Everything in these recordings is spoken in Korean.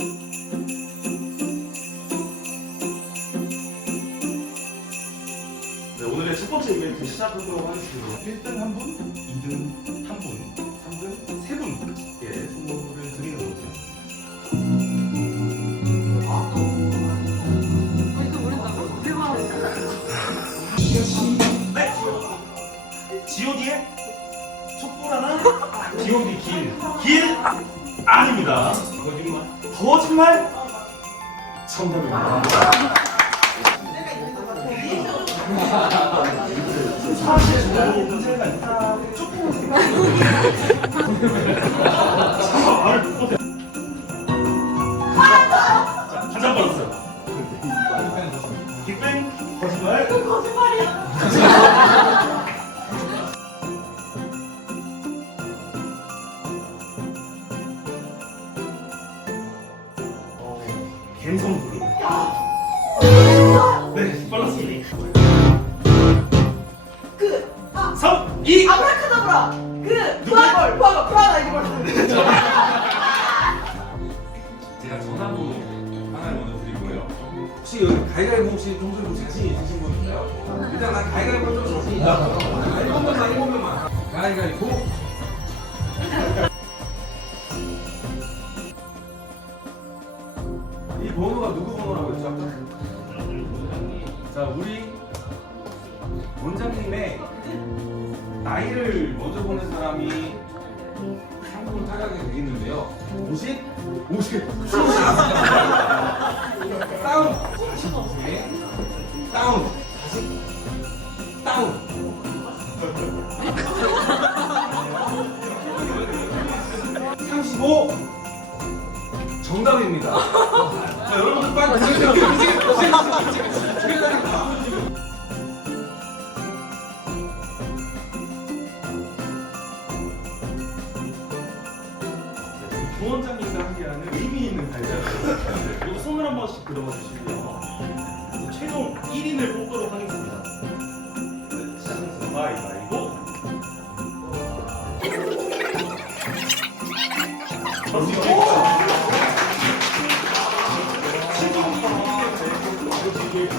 네, 오늘의 첫 번째 이벤트 시작하도록 하겠습니다. 1등 한 분, 2등 한 분, 3등 세 분께 선물을 드리는 거죠. 네. G.O.D의 촛불 하나, G.O.D 길. 길 아닙니다. 거짓말. 거짓말 정답입니다. 사실. 조금. 갬성 부르. 네, 빨랐습니다. 그, 아, 3, 2, 아브라카다브라! 그, 부하걸, 부하걸, 프라다 이거 제가 전화번호 하나를 먼저 드리고요. 혹시 여기 가위가위보 혹시 평소에 뭐 자신 있으신 분 있나요? 일단 난 가위가위보 좀 자신 있다. 한 번만 한 번만. 가위가위보. 번호가 누구 번호라고 했죠? 아까? 자, 우리 원장님의 나이를 먼저 보낸 사람이 상품을 타가게 되겠는데요. 50? 50. 50. 다운. 보세요. 다운. 다시. 다운. 삼십오 정답입니다. 자, 여러분들 빨리. 부원장님과 함께하는 의미 있는 발자국. 이거 손을 한 번씩 들어봐 주시고요. 최종 1인을 뽑도록 하겠습니다. 네, 시작하겠습니다. 가위바위보. 첫 번째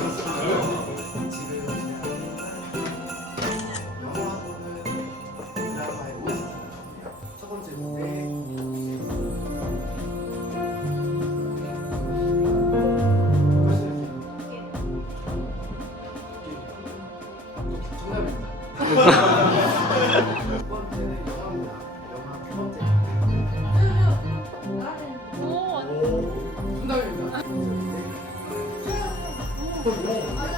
정답입니다. 네.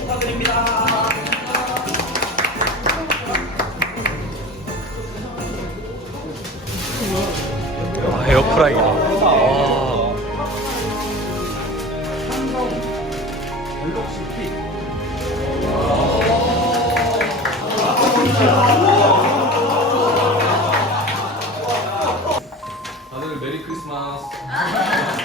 축하드립니다. 갤럭시 픽. 다들 메리 크리스마스.